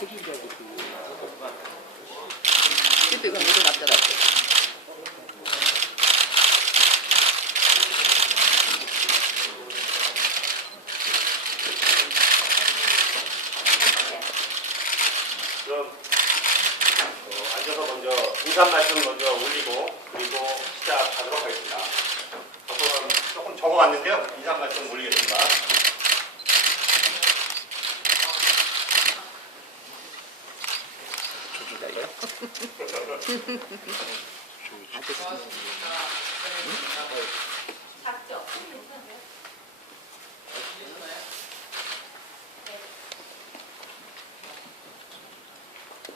이거 무슨 남자 같아. 그럼 앉아서 먼저 인사 말씀 먼저 올리고 그리고 시작하도록 하겠습니다. 조금 적어왔는데요. 인사 말씀 올리겠습니다. 작죠?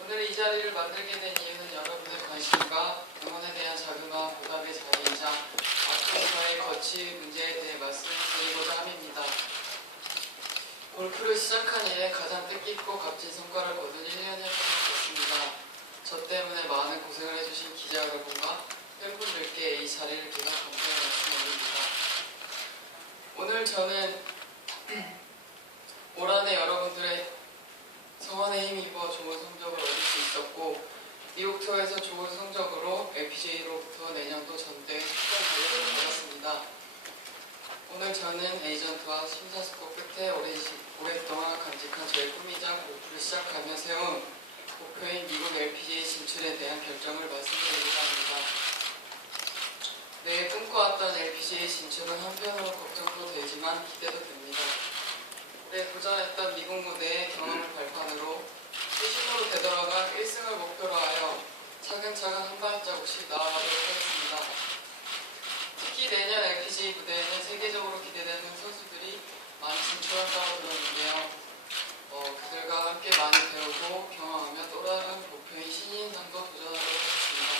오늘 이 자리를 만들게 된 이유는 여러분의 관심과 병원에 대한 자그마한 보답의 자리이자 앞으로의 거치 문제에 대해 말씀드리고자 함입니다. 골프를 시작한 이래 가장 뜻깊고 값진 성과를 거둔 1년을 같습니다. 저 때문에 많은 고생을 해주신 기자 여러분과 팬분들께 이 자리를 빌어 감사의 말씀 올립니다. 오늘 저는 올 한해 여러분들의 성원에 힘입어 좋은 성적을 얻을 수 있었고 미국 투어에서 좋은 성적으로 LPGA로부터 내년도 전대회 특별 자격을 받았습니다. 오늘 저는 에이전트와 심사숙고 끝에 오랫동안 간직한 저의 꿈이자 골프를 시작하며 세운 목표인 미국 LPGA 진출에 대한 결정을 말씀드리고자 합니다. 내 꿈꿔왔던 LPGA 진출은 한편으로 걱정도 되지만 기대도 됩니다. 올해 도전했던 미국 무대의 경험을 발판으로 최신으로 되돌아간 1승을 목표로 하여 차근차근 한 발자국씩 나아가도록 하겠습니다. 특히 내년 LPGA 무대에는 세계적으로 기대되는 선수들이 많이 진출한다고 들었는데요. 그들과 함께 많이 배우고 경험하며 또 다른 목표인 신인상도 도전하도록 하겠습니다.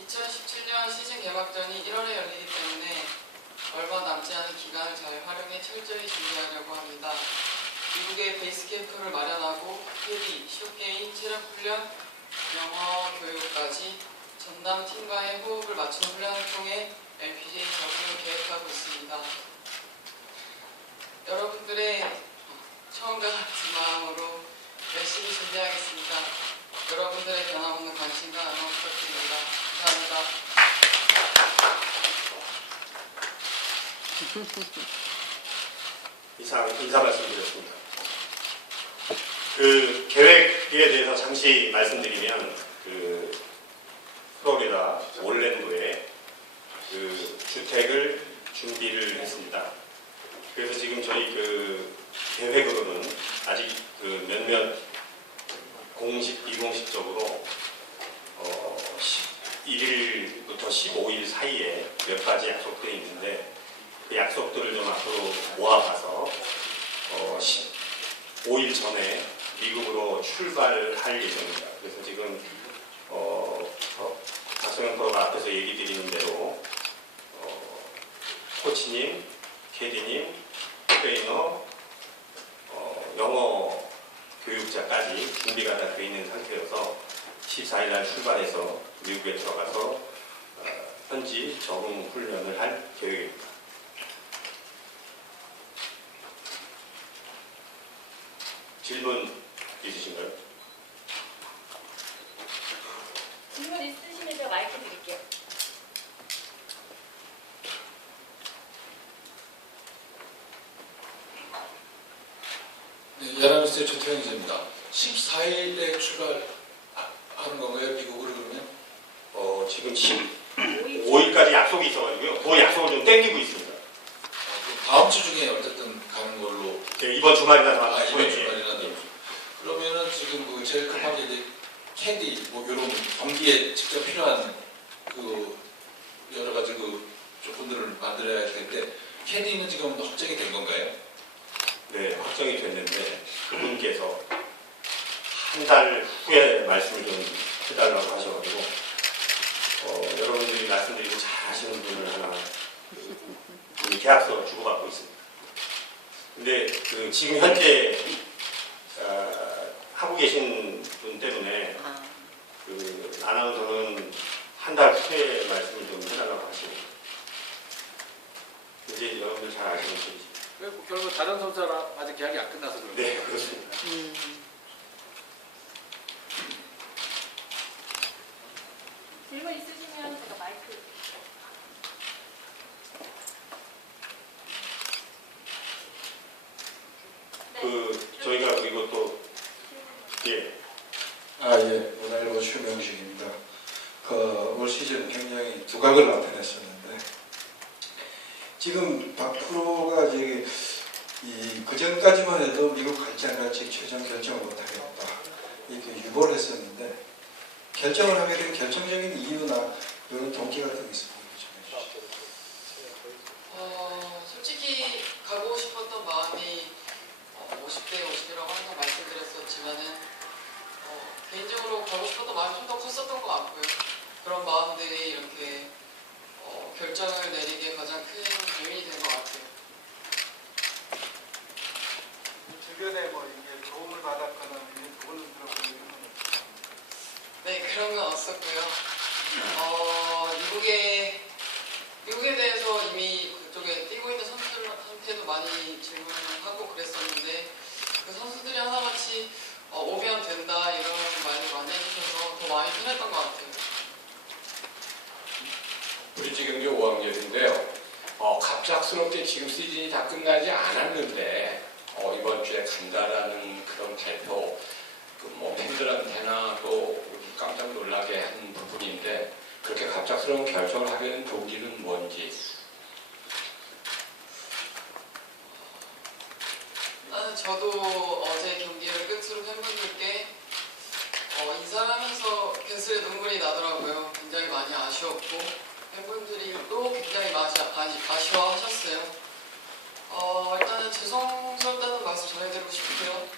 2017년 시즌 개막전이 1월에 열리기 때문에 얼마 남지 않은 기간을 잘 활용해 철저히 준비하려고 합니다. 미국의 베이스 캠프를 마련하고 캐디, 쇼게임, 체력 훈련, 영어 교육까지 전담 팀과의 호흡을 맞추는 훈련을 통해 LPGA 적응을 계획하고 있습니다. 여러분들의 처음과 같은 마음으로 열심히 준비하겠습니다. 여러분들의 변함없는 관심과 응원 부탁드립니다. 감사합니다. 이상 인사 말씀드렸습니다. 그 계획에 대해서 잠시 말씀드리면 플로리다 올랜도에 그 주택을 준비를 했습니다. 그래서 지금 저희 계획으로는 아직 몇몇 공식 비공식적으로 11일부터 15일 사이에 몇 가지 약속들이 있는데 그 약속들을 좀 앞으로 모아봐서 5일 전에 미국으로 출발할 예정입니다. 그래서 지금 박성현 프로가 앞에서 얘기 드리는 대로 코치님, 캐디님, 트레이너, 영어 교육자까지 준비가 다 되어 있는 상태여서 14일 날 출발해서 미국에 들어가서 현지 적응 훈련을 할 계획입니다. 질문 있으신가요? 질문 있으시면 제가 마이크 드릴게요. 네, 야라미스의 최태영 기자입니다. 14일에 출발하는 건가요? 미국으로 그러면? 지금 15일까지 약속이 있어가지고요. 그 약속을 좀 땡기고 있습니다. 다음 주 중에 어쨌든 가는 걸로. 네, 이번 주말이나 이번 주말이나. 그러면은 지금 제일 급한 게 이제 캐디, 이런 경기에 직접 필요한 여러 가지 조건들을 만들어야 할 텐데 캐디는 지금 확정이 된 건가요? 네, 확정이 됐는데 그분께서 한 달 후에 말씀을 좀 해달라고 하셔가지고 여러분들이 말씀드리고 잘 하시는 분을 하나 계약서 주고받고 있습니다. 근데 지금 현재 하고 계신 분 때문에 아나운서는 한 달 후에 말씀을 좀 해달라고 하시고 이제 여러분들 잘 아시는 분이시죠. 결국 다른 선수랑 아직 계약이 안 끝나서 그런가요? 네, 그렇습니다. 저희가 그리고 또 예. 예, 문화일보 최명식입니다. 올 시즌 굉장히 두각을 나타냈었는데 지금 박 프로가 그 전까지만 해도 미국 갈지 안 갈지 최종 결정을 못하겠다 이렇게 유보를 했었는데 결정을 하게 된 결정적인 이유나 이런 동기 같은 게 있으면 좀 해주시죠. 솔직히 가고 싶었던 마음이 50대 50이라고 항상 말씀드렸었지만은 개인적으로 가고 싶었던 마음이 좀 더 컸었던 것 같고요. 그런 마음들이 이렇게 결정을 내리기에 가장 큰 요인이 된 것 같아요. 주변에 뭐 이게 도움을 받았거나 이런 도움을 들었거나 네, 그런 건 없었고요. 미국에 대해서 이미 그쪽에 뛰고 있는 선수들한테도 많이 질문을 하고 그랬었는데 그 선수들이 하나같이 오면 된다 이런 말을 많이 해주셔서 더 마음이 편했던 것 같아요. 우리 지금 이제 5학년인데요. 갑작스럽게 지금 시즌이 다 끝나지 않았는데 이번 주에 간다라는 그런 발표, 뭐 팬들한테나 또 깜짝 놀라게 한 부분인데 그렇게 갑작스러운 결정을 하게 된 동기는 뭔지. 저도 어제 경기를 끝으로 팬분들께 인사하면서 괜스레 눈물이 나더라고요. 굉장히 많이 아쉬웠고 팬분들이 또 굉장히 아쉬워하셨어요. 일단은 죄송스럽다는 말씀 전해드리고 싶고요.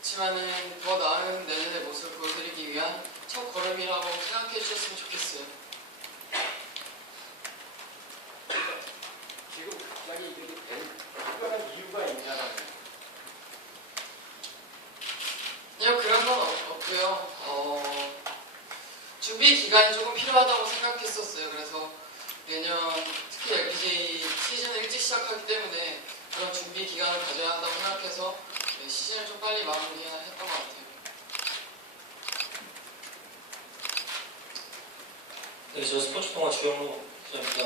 그렇지만은 더 나은 내년의 모습을 보여드리기 위한 첫 걸음이라고 생각해 주셨으면 좋겠어요. 지금 갑자기 이렇게 된 특별한 이유가 있냐라는. 아니요, 그런 건 없고요. 준비 기간이 조금 필요하다고 생각했었어요. 그래서 내년 특히 LPGA 시즌을 일찍 시작하기 때문에 그런 준비 기간을 가져야 한다고 생각해서 시즌을 좀 빨리 마무리했던 것 같아요. 네, 저 스포츠통화 주영로 기자입니다.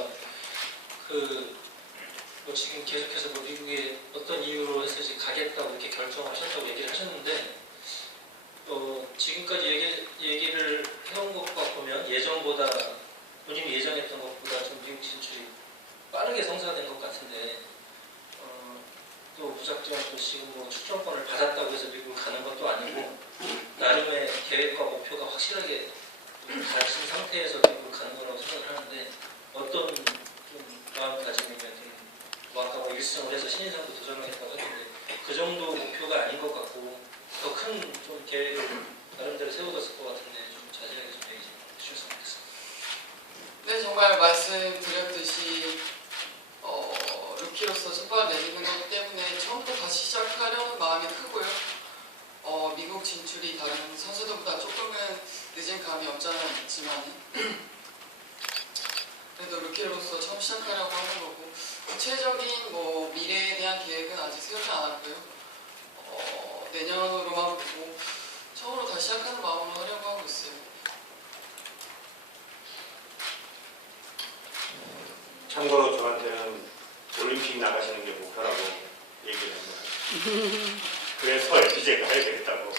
뭐 지금 계속해서 뭐 미국에 어떤 이유로 해서 이제 가겠다고 이렇게 결정하셨다고 얘기를 하셨는데, 지금까지 얘기를 해온 것과 보면 예전보다, 본인이 예정했던 것보다 좀 미국 진출이 빠르게 성사된 것 같은데, 또 무작정 또 지금 뭐 출전권을 받았다고 해서 미국을 가는 것도 아니고, 나름의 계획과 목표가 확실하게 다진 상태에서 미국을 가는 거라고 생각을 하는데, 어떤 좀 마음가짐이면 뭐 아까 뭐 1승을 해서 신인상도 도전하겠다고 했는데 그 정도 목표가 아닌 것 같고 더 큰 좀 계획을 나름대로 세워뒀을 것 같은데 좀 자세하게 좀 얘기 좀 해주셨으면 좋겠습니다. 네, 정말 말씀드렸듯이 루키로서 첫 발을 내딛는 거기 때문에 처음부터 다시 시작하려는 마음이 크고요. 미국 진출이 다른 선수들보다 조금은 늦은 감이 없지 않아 있지만 그래도 루키로서 처음 시작하려고 하는 거고 구체적인 뭐 미래에 대한 계획은 아직 세우지 않았고요. 내년으로만 보고 처음으로 다시 시작하는 마음으로 하려고 하고 있어요. 참고로 저한테는 올림픽 나가시는 게 목표라고 얘기를 합니다. 그래서 LPGA 가야 되겠다고.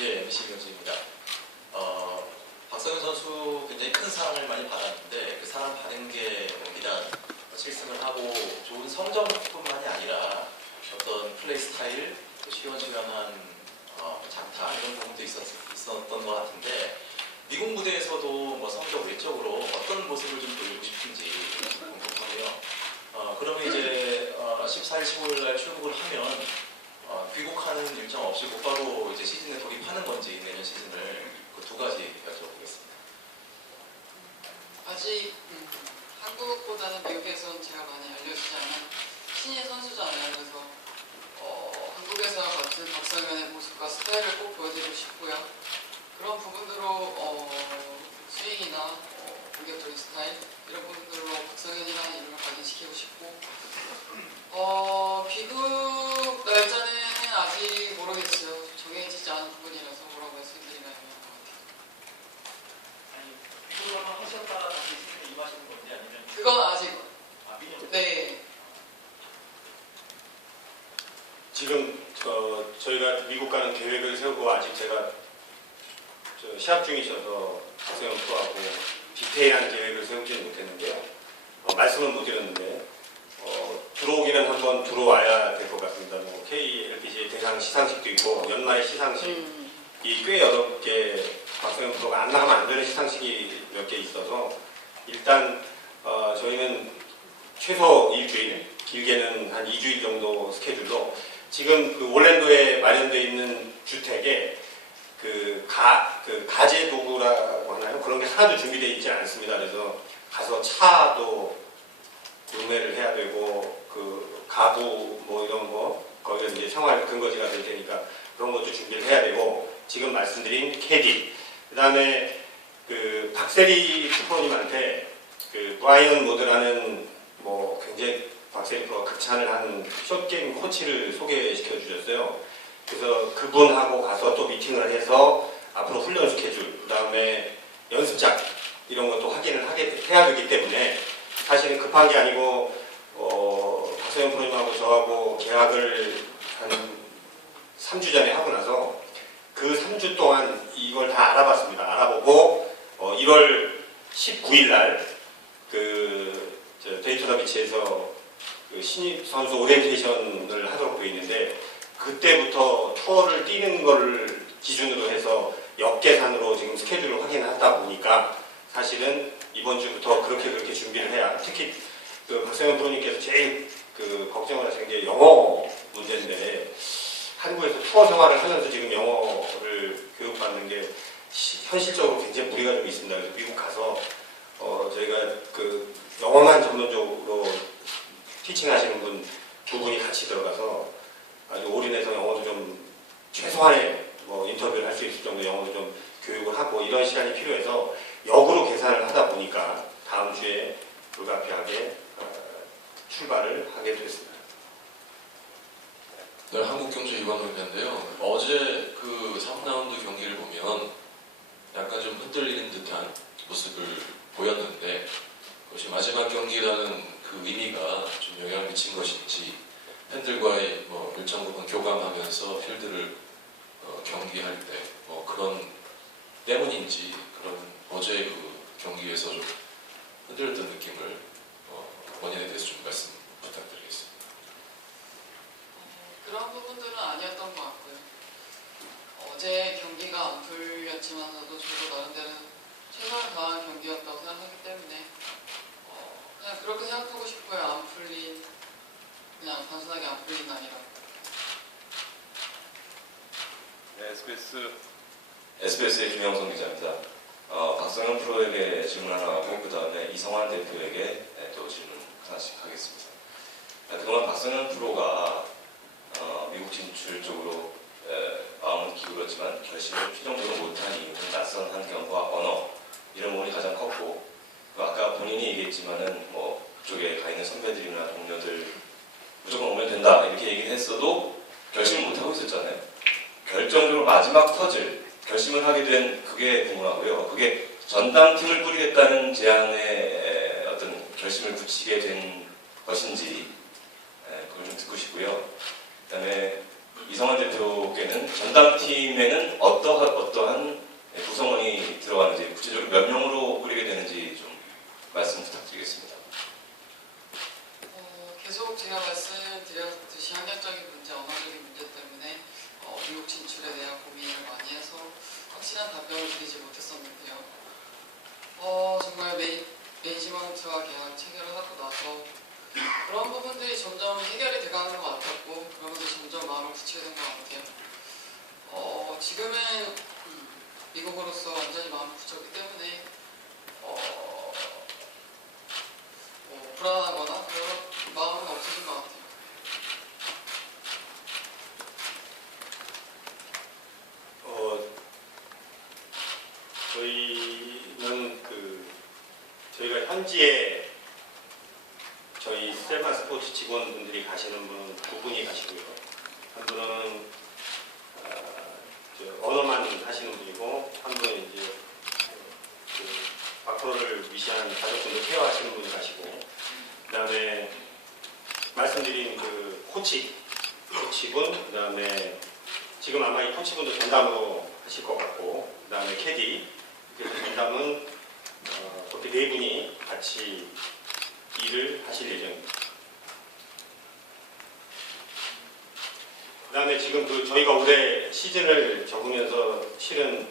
예, MBC 경수입니다. 박성현 선수 굉장히 큰 사랑을 많이 받았는데 그 사랑 받은 게 비단 7승을 하고 좋은 성적뿐만이 아니라 어떤 플레이 스타일, 또 시원시원한 장타 이런 부분도 있었던 것 같은데 미국 무대에서도 뭐 성적 외적으로 어떤 모습을 좀 보이고 싶은지 궁금하고요. 그러면 이제 14일, 15일 날 출국을 하면 귀국하는 일정 없이 곧바로 이제 시즌에 돌입하는 건지 내년 시즌을 그 두 가지 여쭤보겠습니다. 아직 한국보다는 미국에서는 제가 많이 알려지지 않은 신인 선수잖아요. 그래서 한국에서 같은 박성현의 모습과 스타일을 꼭 보여드리고 싶고요. 그런 부분으로 스윙이나 공격적인 스타일 이런 부분들로 박성현이라는 이름을 각인시키고 싶고 귀국 날짜는 아직 모르겠어요. 정해지지 않은 부분이라서 뭐라고 말씀드리기가 애매한 것 같아요. 아니, 귀국을 한번 하셨다가 다시 시즌에 임하시는 건지 아니면 그건 아직 미년? 네. 지금 저희가 미국 가는 계획을 세우고 아직 제가 시합 중이셔서 박세영 프로하고 디테일한 계획을 세우지는 못했는데요. 말씀은 못 드렸는데 들어오기는 한번 들어와야 될 것 같습니다. 뭐 KLPGA 대상 시상식도 있고 연말 시상식이 꽤 여러 개 박세영 프로가 안 나가면 안 되는 시상식이 몇 개 있어서 일단 저희는 최소 일주일, 길게는 한 2주일 정도 스케줄로 지금 그 올랜도에 마련되어 있는 주택에 가재 도구라고 하나요? 그런 게 하나도 준비되어 있지 않습니다. 그래서 가서 차도 구매를 해야 되고 그 가구 뭐 이런 거 거기서 이제 생활 근거지가 될 테니까 그런 것도 준비를 해야 되고 지금 말씀드린 캐디 그다음에 그 박세리 프로님한테 그 브라이언 모드라는 뭐 굉장히 박세리 프로가 극찬을 한 숏게임 코치를 소개시켜 주셨어요. 그래서 그분하고 가서 또 미팅을 해서 앞으로 훈련 스케줄, 그 다음에 연습장 이런 것도 확인을 해야 되기 때문에 사실은 급한 게 아니고 박세영 프로님하고 저하고 계약을 한 3주 전에 하고 나서 그 3주 동안 이걸 다 알아봤습니다. 알아보고 1월 19일 날 데이토나 비치에서 그 신입 선수 오리엔테이션을 하도록 되어 있는데 그때부터 투어를 뛰는 거를 기준으로 해서 역계산으로 지금 스케줄을 확인하다 보니까 사실은 이번 주부터 그렇게 준비를 해야 특히 그 박세영 프로님께서 제일 그 걱정을 하시는 게 영어 문제인데 한국에서 투어 생활을 하면서 지금 영어를 교육받는 게 현실적으로 굉장히 무리가 좀 있습니다. 그래서 미국 가서 저희가 그 영어만 전문적으로 티칭하시는 분 두 분이 같이 들어가서 아주 올인해서 영어도 좀 최소한의 뭐 인터뷰를 할 수 있을 정도 영어도 좀 교육을 하고 이런 시간이 필요해서 역으로 계산을 하다 보니까 다음 주에 불가피하게 출발을 하게 됐습니다. 네, 한국경제 유관론인데요. 어제 그 3라운드 경기를 보면 약간 좀 흔들리는 듯한 모습을 보였는데 그것이 마지막 경기라는 그 의미가 좀 영향을 미친 것인지 팬들과의 뭐 일정 부분 교감하면서 필드를 경기할 때 뭐 그런 때문인지 그런 어제 그 경기에서 좀 흔들렸던 느낌을 원인에 대해서 좀 말씀 부탁드리겠습니다. 그런 부분들은 아니었던 것 같고요. 어제 경기가 안 풀렸지만서도 저도 나름대로 최선을 다한 경기였다고 생각하기 때문에 그냥 그렇게 생각하고 싶어요. 안 풀린 그냥 단순하게 안 풀린 아니라. 네, SBS의 김영성 기자입니다. 박성현 프로에게 질문 하나 하고 그 다음에 이성환 대표에게 또 질문 하나씩 하겠습니다. 그동안 박성현 프로가 미국 진출 쪽으로 마음은 기울었지만 결심을 최종적으로 못한 이유는 낯선 환경과 언어 이런 부분이 가장 컸고 아까 본인이 얘기했지만은 뭐 그쪽에 가 있는 선배들이나 동료들 무조건 오면 된다 이렇게 얘기는 했어도 결심을 못하고 있었잖아요. 결정적으로 마지막 퍼즐 결심을 하게 된 그게 궁금하고요. 그게 전담팀을 꾸리겠다는 제안에 어떤 결심을 굳히게 된 것인지 그걸 좀 듣고 싶고요. 그 다음에 이성환 대표께는 전담팀에는 어떠한 구성원이 들어가는지 구체적으로 몇 명으로 꾸리게 되는지 좀 말씀 부탁드리겠습니다. 계속 제가 말씀드렸듯이 환경적인 문제, 언어적인 문제 때문에 미국 진출에 대한 고민을 많이 해서 확실한 답변을 드리지 못했었는데요. 정말 매니지먼트와 계약 체결을 하고 나서 그런 부분들이 점점 해결이 돼가는 것 같았고 그러면서 점점 마음을 굳히게 된 것 같아요. 지금은 미국으로서 완전히 마음을 굳혔기 때문에 불안하거나 그런 마음은 없어진 것 같아요. 저희는 저희가 현지에 저희 셀마 스포츠 직원분들이 가시는 분은 두 분이 가시고요. 한 분은 언어만 하시는 분이고 한 분은 이제 박프로를 위시한 가족분들 케어하시는 분이 가시고 그다음에 말씀드린 그 코치 코치분, 그다음에 지금 아마 이 코치분도 전담으로 하실 것 같고, 그다음에 캐디, 그래서 전담은 그렇게 네 분이 같이 일을 하실 예정입니다. 그다음에 지금 저희가 올해 시즌을 적으면서 실은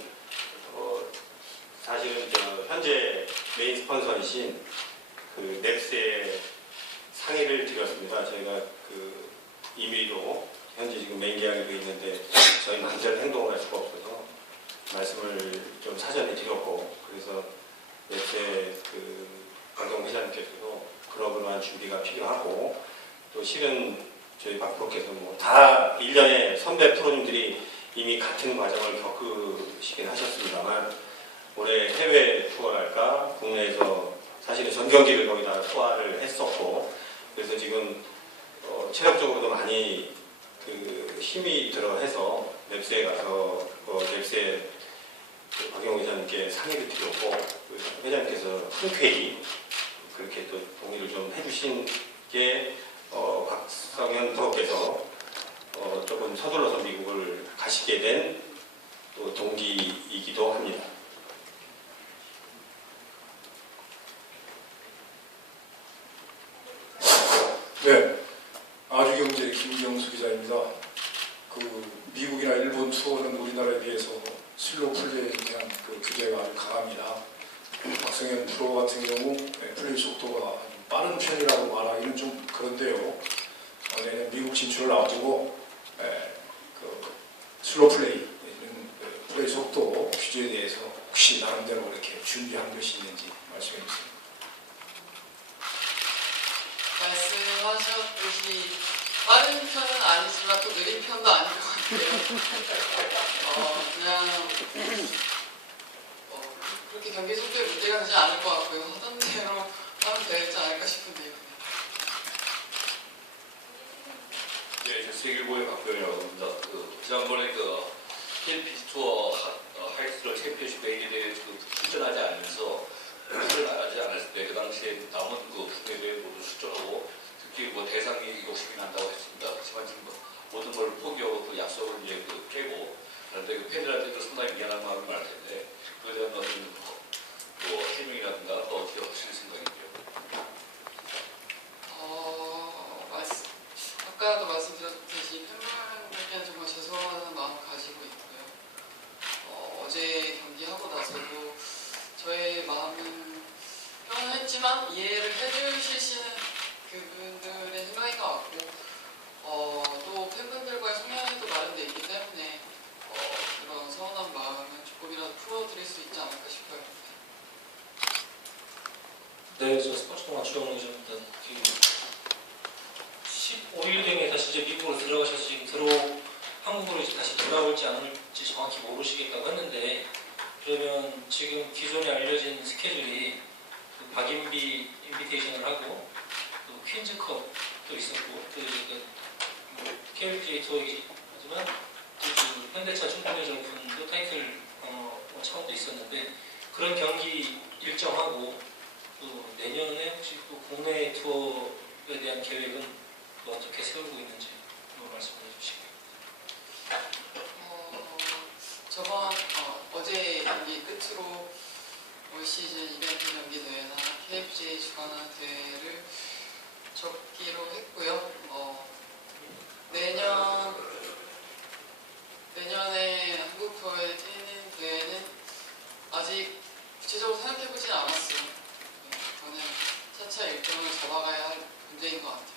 사실은 현재 메인 스폰서이신 그 넵스에 상의를 드렸습니다. 저희가 그 임의로 현재 지금 메인 계약이 되어 있는데 저희 마음대로 행동을 할 수가 없어서 말씀을 좀 사전에 드렸고, 그래서 넵스의 그 강동 회장님께서도 그러한 준비가 필요하고, 또 실은 저희 박 프로께서 뭐 다 1년에 선배 프로님들이 이미 같은 과정을 겪으시긴 하셨습니다만, 올해 해외 투어랄까 국내에서 사실은 전 경기를 거기다 소화를 했었고, 그래서 지금 체력적으로도 많이 그 힘이 들어해서 넵스에 가서 넵스에 박영호 회장님께 상의를 드렸고, 회장님께서 흔쾌히 그렇게 또 동의를 좀 해주신 게 박성현 프로께서 조금 서둘러서 미국을 가시게 된 또 동기이기도 합니다. 네, 아주경제 김경수 기자입니다. 그 미국이나 일본 투어는 우리나라에 비해서 슬로우 플레이에 대한 그 규제가 아주 강합니다. 박성현 프로 같은 경우 플레이 속도가 아주 빠른 편이라고 말하기는 좀 그런데요. 내년 미국 진출을 앞두고 그 슬로우 플레이, 플레이 속도 규제에 대해서 혹시 나름대로 이렇게 준비한 것이 있는지 말씀해 주세요. 말씀하셨듯이 빠른 편은 아니지만 또 느린 편도 아닌 것 같아요. 그냥 그렇게 경기 속도에 문제가 되지 않을 것 같고요. 하던 대로 하면 되지 않을까 싶은데요. 네, 세계고의 박병이라고 합니다. 지난번에 KPG 투어 하이스로 챔피언십 메이저 대회에 출전하지 않으면서 출전하지 않았을 때 그 당시에 남은 국내 대회 모두 출전하고 특히 대상이 욕심이 난다고 했습니다. 하지만 지금 모든 걸 포기하고 약속을 깨고 그런데 팬들한테도 상당히 미안한 마음이 많을 텐데 그에 대한 어떤 해명이라든가 어떻게 하실 생각인지요? 아까도 말씀드렸듯이 팬분들께는 정말 죄송하다는 마음을 가지고 있고요. 어제 경기하고 나서도 저의 마음은 편안했지만 이해를 해주시는 그분들의 생각인 것 같고, 또 팬분들과의 성향도 마련되어 있기 때문에 그런 서운한 마음은 조금이라도 풀어드릴 수 있지 않을까 싶어요. 네, 저 스포츠 동아 주영훈 기자입니다. 15일 경에 다시 이제 미국으로 들어가셔서 지금 한국으로 이제 다시 돌아올지 안 올지 정확히 모르시겠다고 했는데, 그러면 지금 기존에 알려진 스케줄이 그 박인비 인비테이션을 하고 또 퀸즈컵도 있었고 또 KLPGA 투어이긴 하지만 또 현대차 중공회전 오픈도 타이틀 차원도 있었는데, 그런 경기 일정하고 또 내년에 혹시 또 국내 투어에 대한 계획은 어떻게 세우고 있는지 말씀해 주시고요. 어제 경기 끝으로 올 시즌 이벤트 경기 대회나 KFGA 주관한 대회를 접기로 했고요. 내년에 한국 투어에 뛰는 대회는 아직 구체적으로 생각해보진 않았어요. 저는 차차 일정을 잡아가야 할 문제인 것 같아요.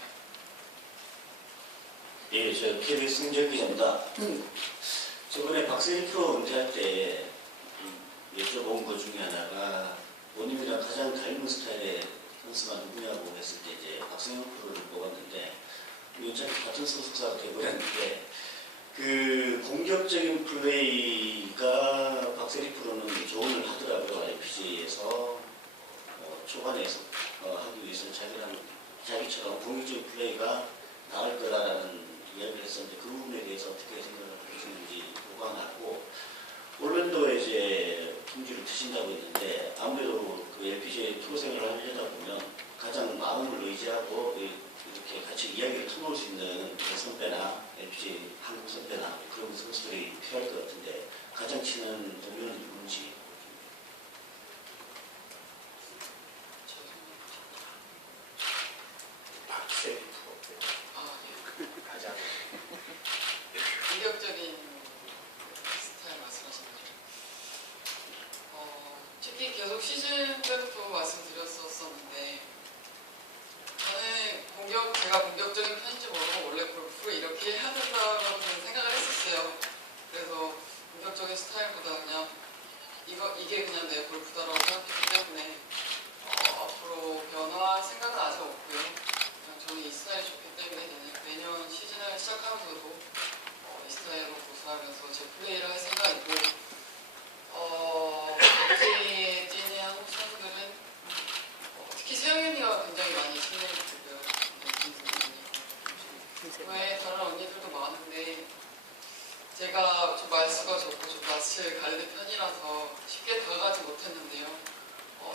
예, 저 KBS 승재 기자입니다. 저번에 박세리 프로 은퇴할 때 여쭤본 것 중에 하나가 본인이랑 가장 닮은 스타일의 선수가 누구냐고 했을 때 이제 박성현 프로를 뽑았는데 어차피 같은 소속사가 되버렸는데 그 공격적인 플레이가 박세리 프로는 조언을 하더라고요. LPGA에서 초반에 하기 위해서 자기처럼 공격적인 플레이가 나을 거라는 이야기를 했었는데 그 부분에 대해서 어떻게 생각을 하시는지 보관하고, 올랜도에 이제 품질을 드신다고 했는데 아무래도 그 LPGA 프로 생활을 하려다 보면 가장 마음을 의지하고 이렇게 같이 이야기를 터놓을 수 있는 그런 선배나 LPG 한국 선배나 그런 선수들이 필요할 것 같은데 가장 친한 동료는 누군지. 박세리 가장 공격적인 스타일 말씀하시는 거죠. 특히 계속 시즌 때부터 말씀드렸었는데 저는 제가 공격적인 편인지 모르고 원래 골프를 이렇게 해야 된다고 저는 생각을 했었어요. 그래서 공격적인 스타일보다 그냥 이게 그냥 내 골프다라고 생각했기 때문에 앞으로 변화할 생각은 아직 없고요. 그냥 저는 이 스타일이 좋기 때문에 내년 시즌을 시작하면서도 이 스타일로 고수하면서 제 플레이를 할 생각이고 LG 뛰는 한국 선수들은 특히 세영이가 굉장히 많이 신뢰를 주고요. 외에 다른 언니들도 많은데 제가 좀 말수가 적고 좀 낯을 가리는 편이라서 쉽게 다가가지 못했는데요.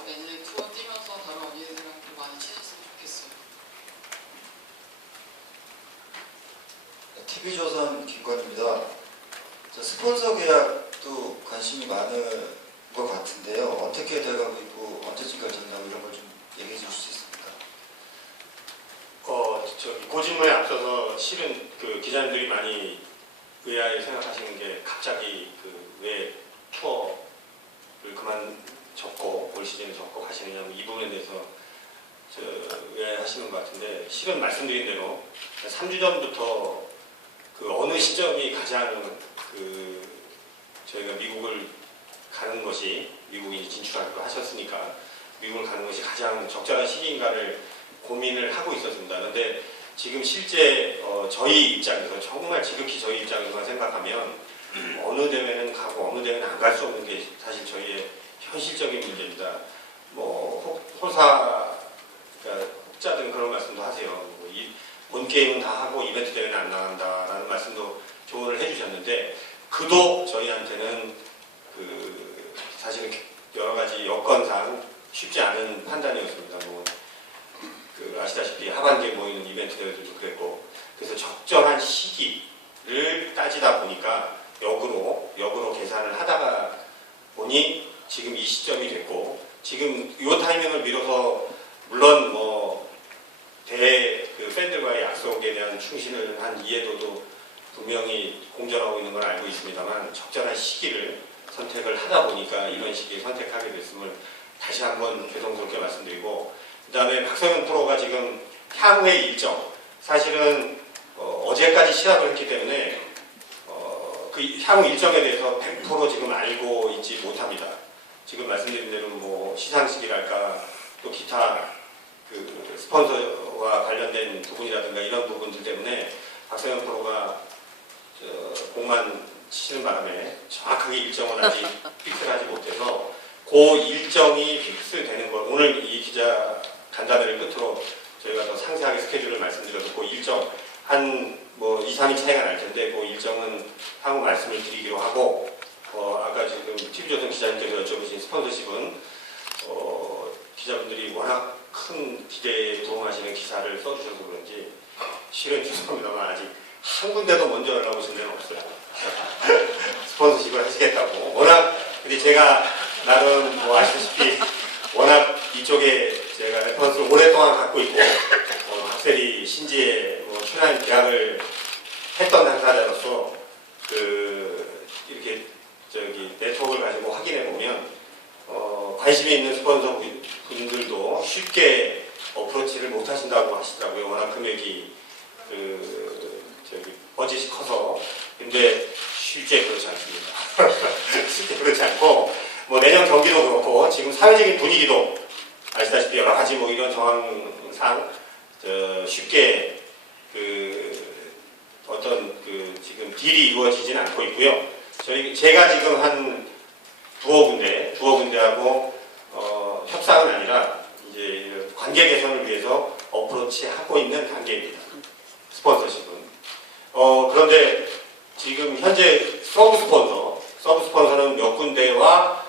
내년에 투어 뛰면서 다른 언니들이랑 좀 많이 친해졌으면 좋겠어요. TV조선 김건입니다. 스폰서 계약도 관심이 많은 것 같은데요. 어떻게 돼가고 있고 언제쯤 결정나고 이런 걸 좀 얘기해 주실 수 있습니까? 고질문에 앞서서 실은 그 기자님들이 많이 의아하게 생각하시는 게 갑자기 왜 투어를 그만 접고 올 시즌에 접고 가시느냐 이 부분에 대해서 의아해하시는 것 같은데 실은 말씀드린 대로 3주 전부터 어느 시점이 가장 저희가 미국을 가는 것이 미국이 진출하기로 하셨으니까 미국을 가는 것이 가장 적절한 시기인가를 고민을 하고 있었습니다. 그런데 지금 실제 저희 입장에서 정말 지극히 저희 입장에서만 생각하면 어느 대회는 가고 어느 대회는 안 갈 수 없는 게 사실 저희의 현실적인 문제입니다. 혹자든 그런 말씀도 하세요. 본 게임은 다 하고 이벤트 대회는 안 나간다라는 말씀도 조언을 해주셨는데 그도 저희한테는 사실은 여러 가지 여건상 쉽지 않은 판단이었습니다. 아시다시피 하반기에 모이는 이벤트 대회들도 그랬고 그래서 적절한 시기를 따지다 보니까 역으로 계산을 하다가 보니 지금 이 시점이 됐고 지금 이 타이밍을 미뤄서 물론 팬들과의 약속에 대한 충실을 한 이해도도 분명히 공존하고 있는 걸 알고 있습니다만 적절한 시기를 선택을 하다 보니까 이런 시기에 선택하게 됐음을 다시 한번 죄송스럽게 말씀드리고 그 다음에 박성현 프로가 지금 향후의 일정 사실은 어제까지 시합을 했기 때문에 그 향후 일정에 대해서 100% 지금 알고 있지 못합니다. 지금 말씀드린 대로 시상식이랄까 또 기타 스폰서와 관련된 부분이라든가 이런 부분들 때문에 박성현 프로가 공만 치는 바람에 정확하게 일정을 아직 픽스를 하지 못해서 그 일정이 픽스되는 걸 오늘 이 기자 간담회를 끝으로 저희가 더 상세하게 스케줄을 말씀드려서 그 일정 한 2, 3일 차이가 날 텐데 그 일정은 향후 말씀을 드리기로 하고 아까 지금 TV조선 기자님께서 여쭤보신 스폰서십은 기자분들이 워낙 큰 기대에 부응하시는 기사를 써주셔서 그런지 실은 죄송합니다만 아직 한 군데도 먼저 연락 오신 데는 없어요. 스폰서십을 하시겠다고. 워낙 근데 제가 나름 아시다시피 워낙 이쪽에 제가 레퍼런스를 오랫동안 갖고 있고 박세리 신지에 출연 계약을 했던 당사자로서 이렇게 네트워크를 가지고 확인해 보면 관심이 있는 스폰서 분들도 쉽게 어프로치를 못 하신다고 하시더라고요. 워낙 금액이 버짓이 커서. 근데 실제 그렇지 않습니다. 실제 그렇지 않고 내년 경기도 그렇고 지금 사회적인 분위기도 아시다시피 여러 가지 이런 정황상 쉽게 어떤 지금 딜이 이루어지지는 않고 있고요. 제가 지금 한 두어 군데하고 협상은 아니라 이제 관계 개선을 위해서 어프로치 하고 있는 단계입니다. 스폰서십은. 그런데 지금 현재 서브 스폰서는 몇 군데와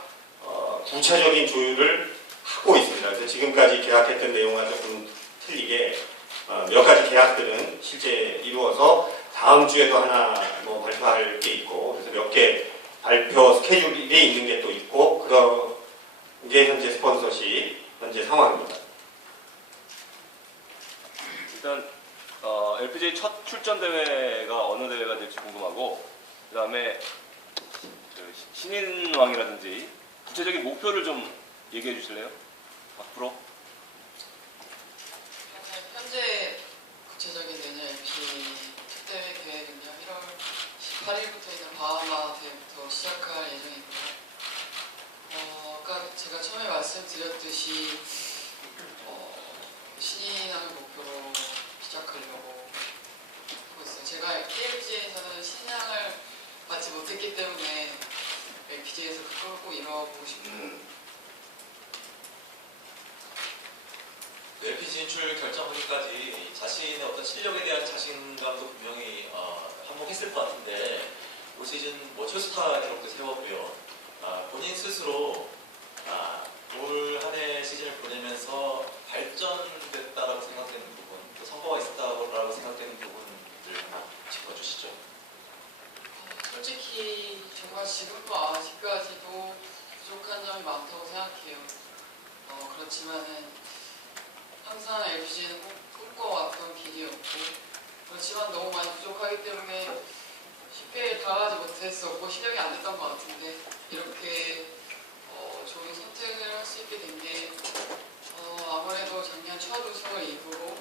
구체적인 조율을 하고 있습니다. 그래서 지금까지 계약했던 내용과 조금 틀리게 몇 가지 계약들은 실제 이루어서 다음 주에도 하나 뭐 발표할 게 있고 그래서 몇 개 발표 스케줄이 있는 게 또 있고 그런 게 현재 스폰서십 현재 상황입니다. 일단 LPGA 첫 출전 대회가 어느 대회가 될지 궁금하고 그 다음에 신인왕이라든지 구체적인 목표를 좀 얘기해 주실래요? 앞으로? 현재 구체적인 내년 LPGA 특대회 계획은요. 1월 18일부터 있는 바하마 대회부터 시작할 예정이고요. 아까 제가 처음에 말씀드렸듯이 신인왕을 목표로 시작하려고 하고 있어요. 제가 KLPGA에서는 신인왕을 받지 못했기 때문에 LPGA에서 그걸 꼭 이뤄보고 싶어요. LP 진출 결정하기까지 자신의 어떤 실력에 대한 자신감도 분명히 한몫했을 것 같은데 올 시즌 뭐 최수타 기록도 세웠고요. 본인 스스로 올 한 해 시즌을 보내면서 발전됐다라고 생각되는 부분, 또 성과가 있었다고 생각되는 부분들 한번 짚어주시죠. 솔직히 정말 지금도 아직까지도 부족한 점이 많다고 생각해요. 그렇지만은 항상 LPGA는 꿈꿔왔던 길이었고 그렇지만 너무 많이 부족하기 때문에 쉽게 다가가지 못했었고 실력이 안 됐던 것 같은데 이렇게 좋은 선택을 할 수 있게 된 게 아무래도 작년 첫 우승을 이후로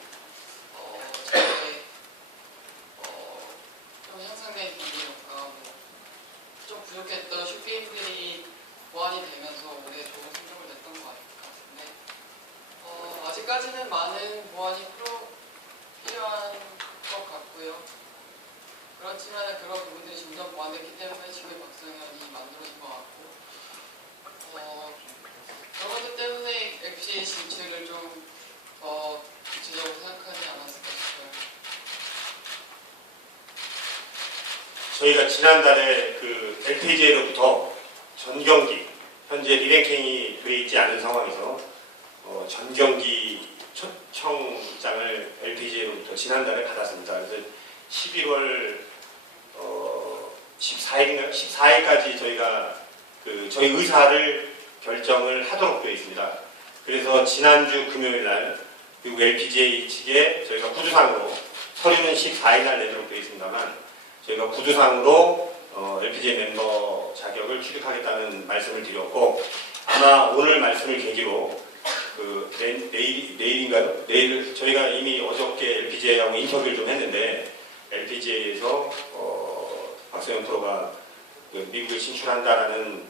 저의 좀 향상된 길이랄까 좀 부족했던 슛게임들이 보완이 되면서 올해 좋은 성적을 냈던 것 같은데 아직까지는 많은 보완이 필요한 것 같고요. 그렇지만 그런 부분들이 점점 보완됐기 때문에 지금의 박성현이 만들어진 것 같고 그런 것들 때문에 LPGA 진출을 좀 더 구체적으로 생각하지 않았을까 싶어요. 저희가 지난달에 그 LPGA로부터 전 경기 현재 리랭킹이 되어 있지 않은 상황에서 전 경기 초청장을 LPGA로부터 지난달에 받았습니다. 그래서 11월 14일까지 저희가 저희 의사를 결정을 하도록 되어 있습니다. 그래서 지난주 금요일 날 미국 LPGA 측에 저희가 구두상으로 서류는 14일 날 내도록 되어 있습니다만 저희가 구두상으로 LPGA 멤버 자격을 취득하겠다는 말씀을 드렸고 아마 오늘 말씀을 계기로 내일인가요? 내일 저희가 이미 어저께 LPGA하고 인터뷰를 좀 했는데 LPGA에서 박성현 프로가 미국에 진출한다라는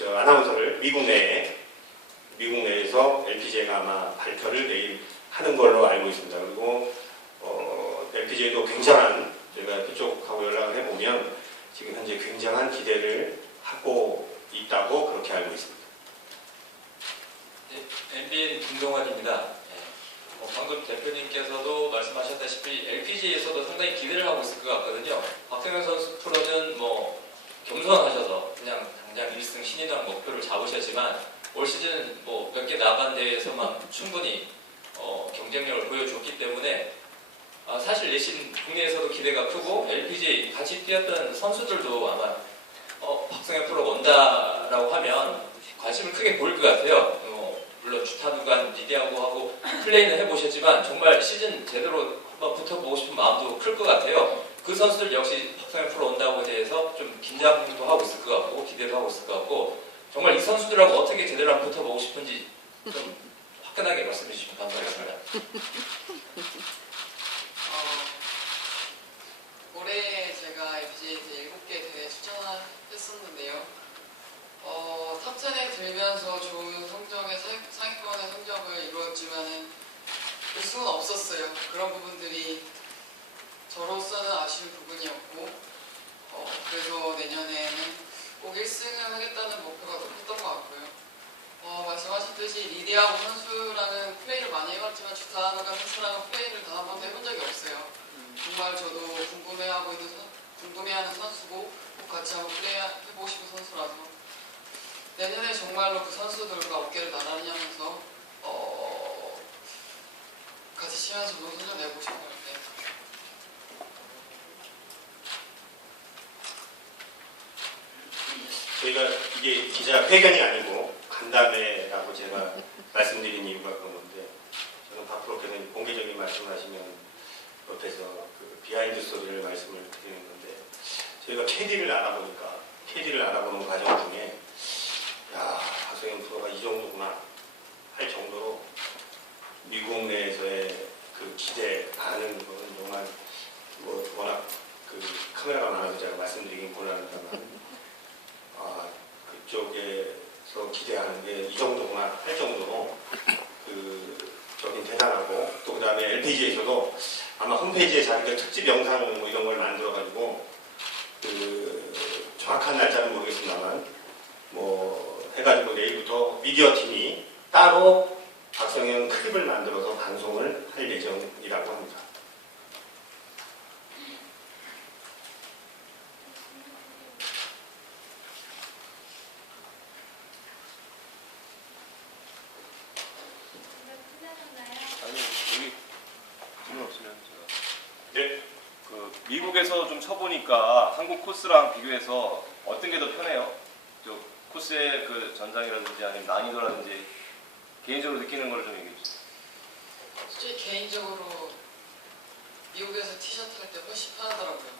아나운서를 미국 내에서 LPGA가 아마 발표를 내일 하는 걸로 알고 있습니다. 그리고 LPGA도 굉장한 저희가 그쪽하고 연락을 해보면 지금 현재 굉장한 기대를 하고 있다고 그렇게 알고 있습니다. 네, MBN 김동환입니다. 방금 대표님께서도 말씀하셨다시피 LPGA에서도 상당히 기대를 하고 있을 것 같거든요. 박성현 선수 프로는 뭐 겸손하셔서 그냥 당장 1승 신인왕 목표를 잡으셨지만 올 시즌 뭐 몇 개 나간 대회에서만 충분히 경쟁력을 보여줬기 때문에 사실 내신 국내에서도 기대가 크고 LPGA 같이 뛰었던 선수들도 아마 박성현 프로 온다라고 하면 관심을 크게 보일 것 같아요. 물론 주타누간 리디하고 하고 플레이는 해보셨지만 정말 시즌 제대로 한번 붙어보고 싶은 마음도 클 것 같아요. 그 선수들 역시 박성현 프로 온다고 대해서 좀 긴장도 하고 있을 것 같고 기대도 하고 있을 것 같고 정말 이 선수들하고 어떻게 제대로 한번 붙어보고 싶은지 좀 화끈하게 말씀해 주시면 감사하겠습니다. 올해 제가 LPGA에서 7개 대회 출전했었는데요. 탑10에 들면서 좋은 성적의 상위권의 성적을 이루었지만은 우승은 없었어요. 그런 부분들이 저로서는 아쉬운 부분이었고 그래서 내년에는 꼭 1승을 하겠다는 목표가 높았던 것 같고요. 말씀하셨듯이 리디아고 선수랑은 플레이를 많이 해봤지만 주타누가 선수랑은 플레이를 단 한 번도 해본 적이 없어요. 정말 저도 궁금해하는 선수고 꼭 같이 한번 플레이해보고 싶은 선수라서 내년에 정말로 그 선수들과 어깨를 나란히 하면서 같이 치면서 노선을 내고 싶은데 저희가 이게 기자 회견이 아니고 간담회라고 제가 말씀드린 이유가 그런 건데, 저는 박프로께서 공개적인 말씀을 하시면 옆에서 그 비하인드 스토리를 말씀을 드리는 건데, 저희가 KD를 알아보는 과정 중에 야, 박성현 프로가 이 정도구나 할 정도로 미국 내에서의 그 기대 반응, 거는 정말 뭐 워낙 그 카메라가 많아서 제가 말씀드리긴 곤란하지만 그쪽에서 기대하는 게 이 정도구나 할 정도로 저긴 대단하고, 또 그 다음에 LPG에서도 아마 홈페이지에 자기들 특집 영상 뭐 이런 걸 만들어가지고 정확한 날짜는 모르겠습니다만 뭐 해가지고 내일부터 미디어 팀이 따로 박성현 클립을 만들어서 방송을 할 예정이라고 합니다. 아니, 여기 질문 없으면 제가. 네. 미국에서 좀 쳐보니까 한국 코스랑 비교해서 어떤 게 더 편해요? 코스의 그 전장이라든지 아니면 난이도라든지 개인적으로 느끼는 걸 좀 얘기해 주세요. 솔직히 개인적으로 미국에서 티셔츠 할 때 훨씬 편하더라고요.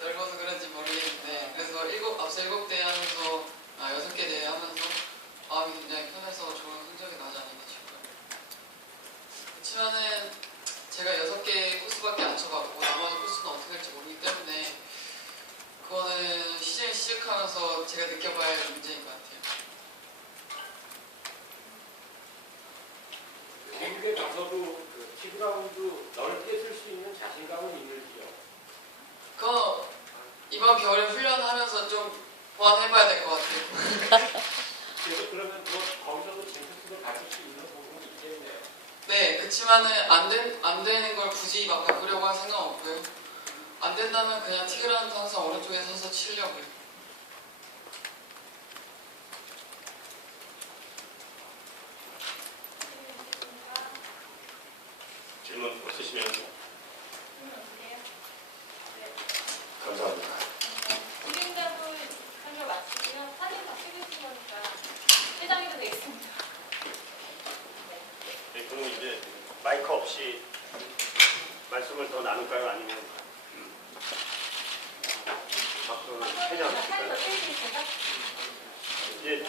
넓어서 그런지 모르겠는데, 그래서 앞서 7대 하면서 6개 대회 하면서 마음이 굉장히 편해서 좋은 성적이 나지 않았나 싶어요. 그렇지만은 제가 6개 코스밖에 안 쳐봤고 나머지 코스는 어떻게 될지 모르기 때문에 그거는 시즌 시작하면서 제가 느껴봐야 할 문제인 것 같아요. 미국에 가서도 티그라운드 넓게 쓸 수 있는 자신감은 있는지요? 그거 이번 겨울에 훈련하면서 좀 보완해봐야 될 것 같아요. 그래서 그러면 거기서도 징크스도 가질 수 있는 부분이 있겠네요. 네, 그치만은 안 되는 걸 굳이 막 바꾸려고 할 생각 없고요. 안 된다면 그냥 티그라운드 항상 오른쪽에 서서 치려고요. 질문 없으시면 감사합니다. 지금까지 설명 마치고요. 사진 다 찍으신 거니까 회장님도 되겠습니다. 네, 그럼 이제 마이크 없이 말씀을 더 나눌까요? 아니면 박수 회장 이제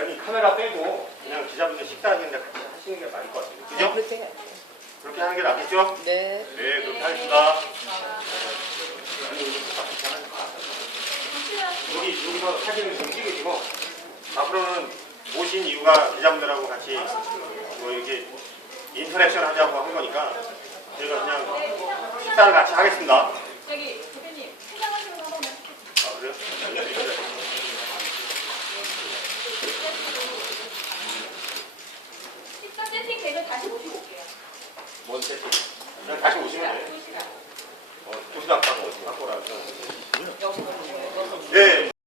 아니 카메라 빼고 그냥 기자분들 식사하시는데 같이 하시는 게 맞을 것 같아요. 그죠? 그렇게 하는 게 낫겠죠? 네. 네, 그렇게 하겠습니다. 여기서 사진을 좀 찍으시고, 앞으로는 오신 이유가 기자분들하고 같이 뭐 이렇게 인터랙션 하자고 한 거니까 저희가 그냥 식사를 같이 하겠습니다. 저기 대표님 회장하시는 거 한번 해주세요. 아, 그래요? 식사 세팅되면 다시 모시고 올게요. 뭔 세팅? 그냥 다시 오시면 돼요. 도시락 갖고 오라고. 네.